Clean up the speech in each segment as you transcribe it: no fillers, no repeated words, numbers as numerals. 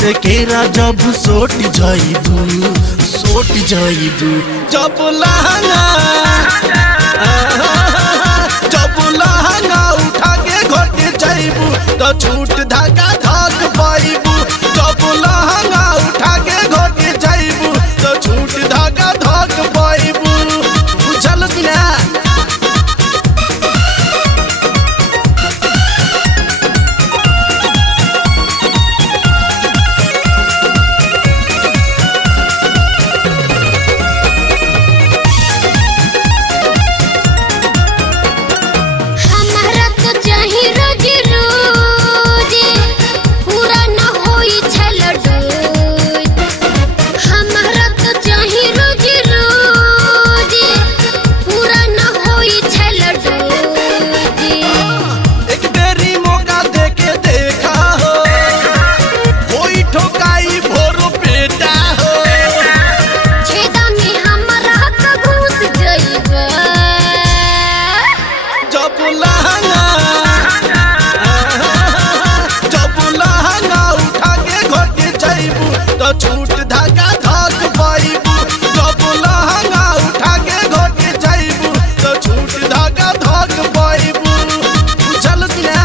से केरा जब सोट जाइबू जब लहंगा उठा के घोट जाइबू तो छूट धागा धक पाइबू। जब लहंगा उठा के घोट जाइबू तो छूट धागा धक पाइबू। बुझल कि ना? छूट धागा धक पाइबू। जब लहंगा उठा के घोट जाइबू तो छूट धागा धक पाइबू। बुझल कि ना?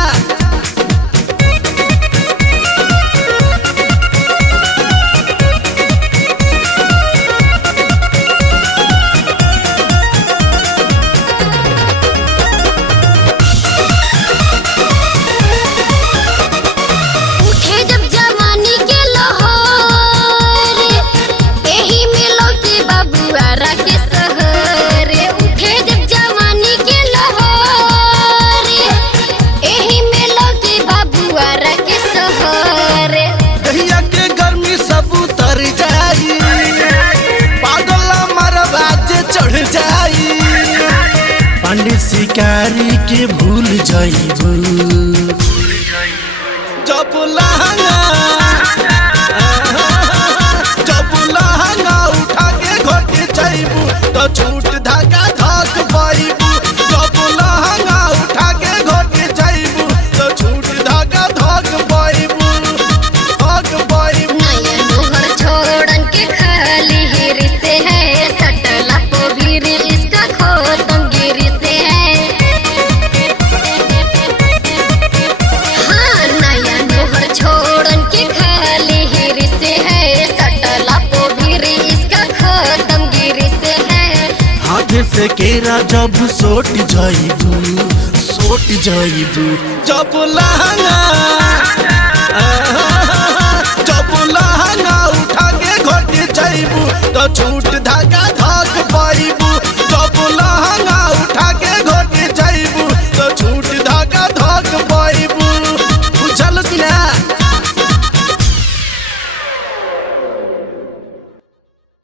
पंडित शिकारी के भूल जाइबू जब लहंगा उठा के घोट जाइबू तो छूट धागा धक पाइबू। जब लहंगा उठा के घोट जाइबू तो छूट धागा धक पाइबू। छोड़न के खाली हिर से है सटला को भी इसका खोतम गिरी से है। हाँ नया नोहर छोड़न के खाली हिर से है सटला को भी इसका खोतम गिरी से है। हाथ से केरा जब सोट जाइबू जब लहंगा